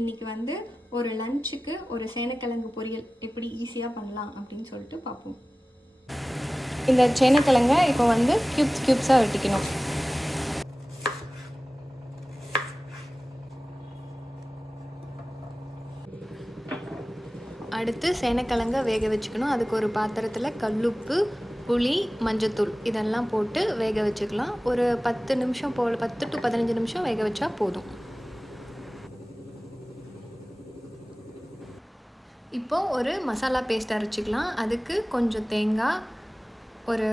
இன்னைக்கு வந்து ஒரு லஞ்சுக்கு ஒரு சேனக்கிழங்கு பொரியல் எப்படி ஈஸியாக பண்ணலாம் அப்படின்னு சொல்லிட்டு பார்ப்போம். இந்த சேனக்கிழங்கை இப்போ வந்து க்யூப்ஸ் க்யூப்ஸாக வெட்டிக்கணும். அடுத்து சேனக்கிழங்க வேக வச்சுக்கணும். அதுக்கு ஒரு பாத்திரத்தில் கல்லுப்பு புளி மஞ்சத்தூள் இதெல்லாம் போட்டு வேக வச்சுக்கலாம். ஒரு பத்து நிமிஷம் போல் பத்து டு பதினஞ்சு நிமிஷம் வேக வச்சா போதும். இப்போது ஒரு மசாலா பேஸ்ட் அரைச்சிக்கலாம். அதுக்கு கொஞ்சம் தேங்காய் ஒரு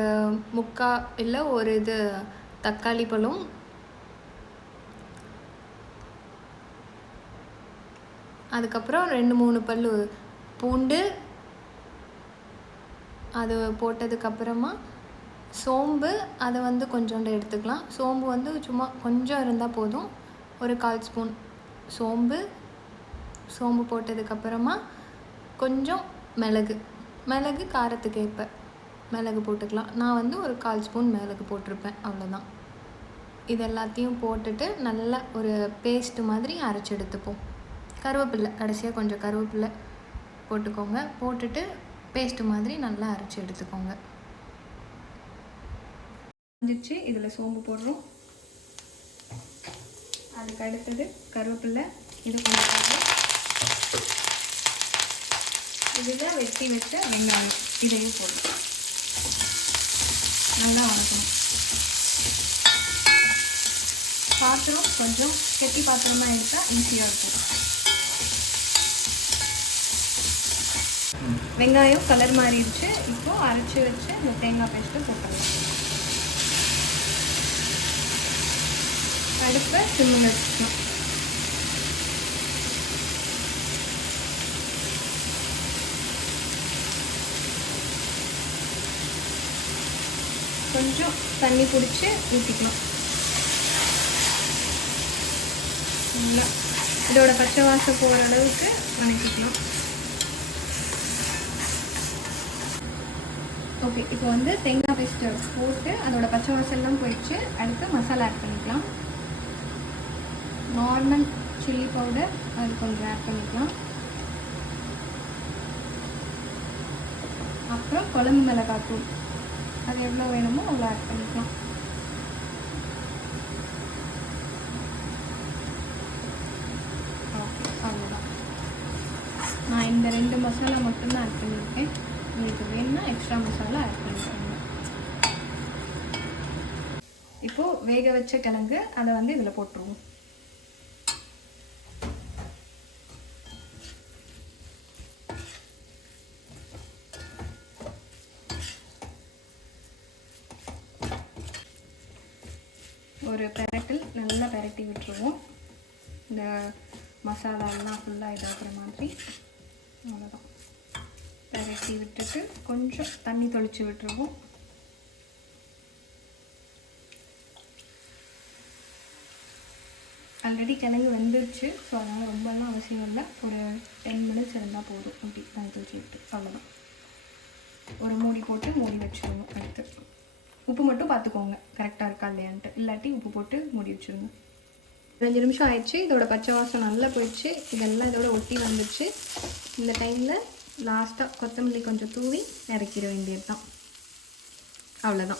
முக்கா இல்லை ஒரு இது தக்காளி பழம். அதுக்கப்புறம் ரெண்டு மூணு பல் பூண்டு. அது போட்டதுக்கப்புறமா சோம்பு அதை வந்து கொஞ்சோண்டு எடுத்துக்கலாம். சோம்பு வந்து சும்மா கொஞ்சம் இருந்தால் போதும். ஒரு கால் ஸ்பூன் சோம்பு. சோம்பு போட்டதுக்கப்புறமா கொஞ்சம் மிளகு மிளகு காரத்துக்கு ஏற்ப மிளகு போட்டுக்கலாம். நான் வந்து ஒரு கால் ஸ்பூன் மிளகு போட்டிருப்பேன் அவ்வளோதான் இது எல்லாத்தையும் போட்டுட்டு நல்லா ஒரு பேஸ்ட் மாதிரி அரைச்சி எடுத்துப்போம். கருவேப்பில்லை கடைசியாக கொஞ்சம் கருவேப்பில்லை போட்டுக்கோங்க. போட்டுட்டு பேஸ்ட் மாதிரி நல்லா அரைச்சி எடுத்துக்கோங்க. வந்துச்சு இதில் சோம்பு போடுறோம். அதுக்கு அடுத்தது கருவேப்பில்லை இது கொஞ்சம் இதில் வெட்டி வச்ச வெங்காயம் இதையும் போடுறோம் நல்லா வணக்கணும். பாத்திரம் கொஞ்சம் கெட்டி பாத்திரமாக இருந்தால் ஈஸியாக இருக்கும். வெங்காயம் கலர் மாறிடுச்சு. இப்போது அரைச்சி வச்சு இந்த தேங்காய் பேஸ்ட்டு போட்டுடலாம். அடுப்பை சிம்மில் வச்சுக்கணும். கொஞ்சம் தண்ணி பிடிச்சி ஊற்றிக்கணும் நல்லா. இதோட பச்சை வாசம் போகிற அளவுக்கு வணக்கிக்கலாம் ஓகே இப்போ வந்து தேங்காய் பேஸ்ட்டு போட்டு அதோட பச்சை வாசல்லாம் போயிடுச்சு. அடுத்து மசாலா ஆட் பண்ணிக்கலாம். நார்மல் சில்லி பவுடர் அது கொஞ்சம் ஆட் பண்ணிக்கலாம். அப்புறம் குழம்பு மிளகாய் தூள் அது எவ்வளோ வேணுமோ அவ்வளோ ஆட் பண்ணிக்கலாம். ஓகே அவ்வளோதான். நான் இந்த ரெண்டு மசாலா மட்டும்தான் ஆட் பண்ணியிருக்கேன். உங்களுக்கு வேணும்னா எக்ஸ்ட்ரா மசாலா ஆட் பண்ணிக்கோங்க. இப்போது வேக வச்ச கிழங்கு அதை வந்து இதில் போட்டுருவோம். ஒரு பெரட்டில் நல்லா பெரட்டி விட்டுருவோம். இந்த மசாலாலாம் ஃபுல்லாக இதாகிற மாதிரி. அவ்வளோதான் பெரட்டி விட்டுட்டு கொஞ்சம் தண்ணி தொளிச்சு விட்டுருவோம். ஆல்ரெடி கிழங்கு வந்துடுச்சு ஸோ அதனால் ரொம்பலாம் அவசியம் இல்லை. ஒரு டென் மினிட்ஸ் இருந்தால் போதும். அப்படி தண்ணி தொளிச்சு விட்டு அவ்வளோதான் ஒரு மூடி போட்டு மூடி வச்சுருவோம் அடுத்து. உப்பு மட்டும் பார்த்துக்கோங்க. கரெக்டாக இருக்கா இல்லையான்ட்டு. இல்லாட்டி உப்பு போட்டு மூடி வச்சுருங்க. அஞ்சு நிமிஷம் ஆயிடுச்சு. இதோட பச்சை வாசம் நல்லா போயிடுச்சு. இதெல்லாம் இதோட ஒட்டி வந்துச்சு. இந்த டைமில் லாஸ்ட்டாக கொத்தமல்லி கொஞ்சம் தூவி இறக்கிட வேண்டியது தான் அவ்வளோதான்